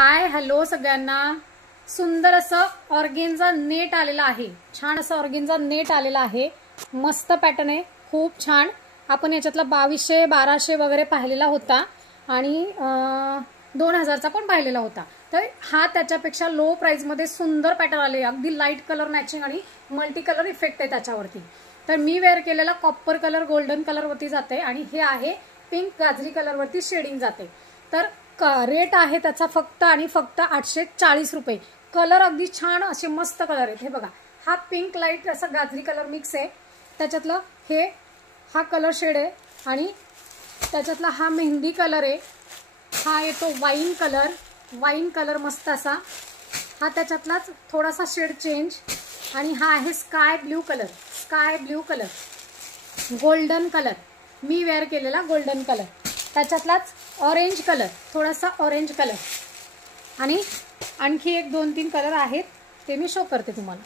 Hi hello सगळ्यांना। सुंदर असं ऑर्गेन्झा नेट आलेला आहे, छान असं ऑर्गेन्झा नेट आलेला आहे, मस्त पॅटर्न आहे, खूप छान। आपण याच्यातला 2200 1200 वगैरे पाहिलेला होता आणि 2000चा पण पाहिलेला होता। तर हा त्याच्यापेक्षा लो प्राइस मध्ये सुंदर पॅटर्न आले, अगदी लाईट कलर मॅचिंग आणि मल्टी कलर इफेक्ट आहे त्याच्यावरती। तर मी वेअर केलेला कॉपर कलर गोल्डन कलर वरती जाते आणि हे आहे पिंक गाजरी कलर वरती शेडिंग जाते। तर रेट आहे त्याचा फक्त आणि फक्त 840 रुपये। कलर अगदी छान असे मस्त कलर आहेत। हे बघा, हा पिंक लाईट असा गाजरी कलर मिक्स आहे, त्याच्यातलं हे हा कलर शेड आहे आणि त्याच्यातला हा मेहंदी कलर आहे, हा येतो वाईन कलर मस्त असा, हा त्याच्यातलाच थोडासा शेड चेंज आणि हा आहे sky blue colour golden colour, मी वेअर केलेला गोल्डन कलर, त्याच्यातलाच ऑरेंज कलर, थोडासा ऑरेंज कलर आणि आणखी एक 2-3 कलर आहेत ते मी शो करते तुम्हाला।